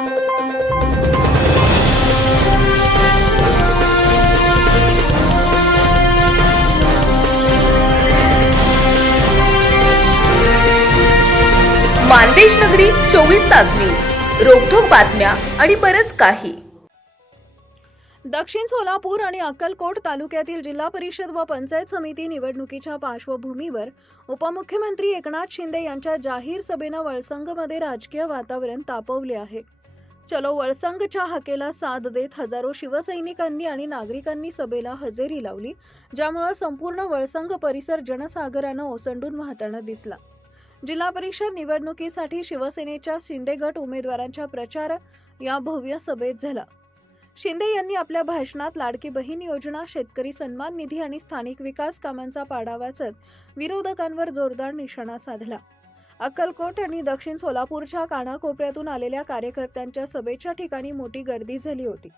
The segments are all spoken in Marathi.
मानदेश नगरी 24 तास न्यूज, रोखोक बातम्या आणि बरच काही। दक्षिण सोलापूर आणि अक्कलकोट तालुक्यातील जिल्हा परिषद व पंचायत समिती निवडणुकीच्या पार्श्वभूमीवर उपमुख्यमंत्री एकनाथ शिंदे यांच्या जाहीर सभेने वळसंगमध्ये राजकीय वातावरण तापवले आहे। चलो वळसंगच्या हाकेला साथ देत हजारो शिवसैनिकांनी आणि नागरिकांनी सभेला हजेरी लावली, ज्यामुळे संपूर्ण वळसंग परिसर जनसागराने ओसंडून वाहताना दिसला। जिल्हा परिषद निवडणुकीसाठी शिवसेनेच्या शिंदे गट उमेदवारांचा प्रचार या भव्य सभेत झाला। शिंदे यांनी आपल्या भाषणात लाडकी बहीण योजना, शेतकरी सन्मान निधी आणि स्थानिक विकास कामांचा पाढा वाचत विरोधकांवर जोरदार निशाणा साधला। अक्कलकोट आणि दक्षिण सोलापूरच्या कानाकोपऱ्यातून आलेल्या कार्यकर्त्यांच्या सभेच्या ठिकाणी मोठी गर्दी झाली होती।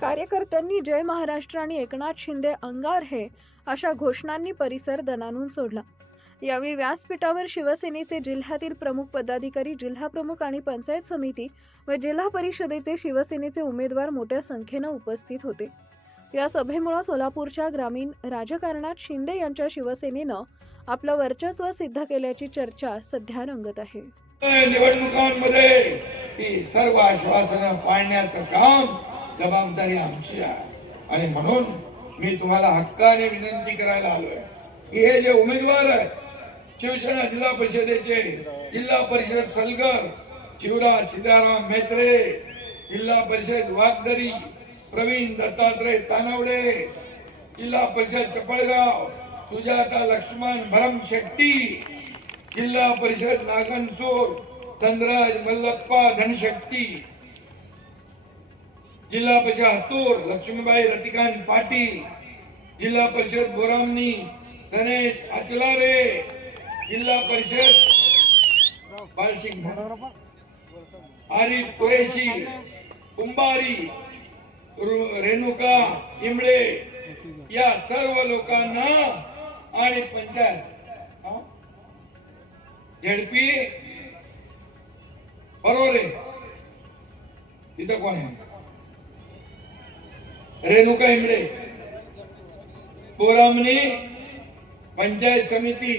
कार्यकर्त्यांनी जय महाराष्ट्र आणि एकनाथ शिंदे अंगार है अशा घोषणांनी परिसर दणाणून सोडला। यावेळी व्यासपीठावर शिवसेनेचे जिल्ह्यातील प्रमुख पदाधिकारी, जिल्हा प्रमुख आणि पंचायत समिती व जिल्हा परिषदेचे शिवसेनेचे उमेदवार मोठ्या संख्येने उपस्थित होते। या सभेमुळे सोलापूरच्या ग्रामीण राजकारणात शिंदे यांच्या शिवसेनेनं आपलं वर्चस्व सिद्ध केल्याची चर्चा सध्या रंगत आहे। निवडणुकांमध्ये ही सर्व आश्वासनं पाळण्याचं काम जबाबदारी आमची आहे आणि म्हणून मी तुम्हाला हक्काने विनंती करायला आलोय की हे जे उमेदवार आहेत, शिवसेना जिल्हा परिषदेचे जिल्हा परिषद सलगर शिवराज सीताराम मेत्रे, जिल्हा परिषद वागदरी प्रवीण दत्तात्रय तानवडे, जिल्हा परिषद चपळगाव सुजाता लक्ष्मण भरम शेट्टी, जिल्हा परिषद नागनसूर धनराज मल्लप्पा धनशक्ती, जिल्हा परिषद हतूर लक्ष्मीबाई रतिकांत पाटील, जिल्हा परिषद बोरामनी गणेश अचलारे, जिल्हा परिषद बालसिंग आरिफ कुरेशी कुंभारी रेणुका इमळे या सर्व लोकांना आणि पंचायत झेडपी बरोबर आहे। तिथं कोण आहे? रेणुका इमळे, बोरामणी पंचायत समिती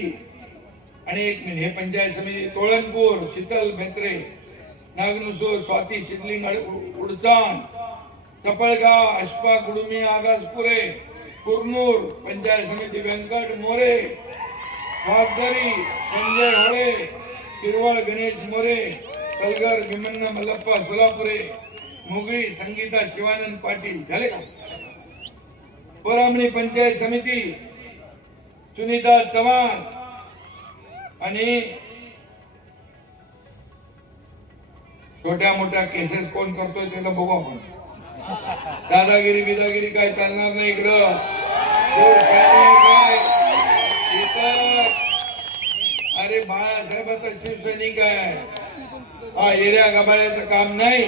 आणि एक मिनिट, हे पंचायत समिती तोळणपूर शीतल मेत्रे, नागनुसूर स्वाती शिदलिंग उडतान, चपळगाव अशफा गुडुमी आगासपुरे, कुरनूर पंचायत समिती व्यंकट मोरे, वागदरी संजय होळे, किरवळ गणेश मोरे, कलगर भीमण्ण मल्लप्पा सोलापुरे, मुगळी संगीता शिवानंद पाटील। झाले का? बोरामणी पंचायत समिती सुनीता चव्हाण आणि छोट्या मोठ्या केसेस कोण करतोय त्याला बघू आपण। दादागिरी बिदागिरी काय चालणार नाही इकडं। अरे बाळासाहेब आता शिवसैनिक आहे, हा एरिया गबाळ्याचं काम नाही।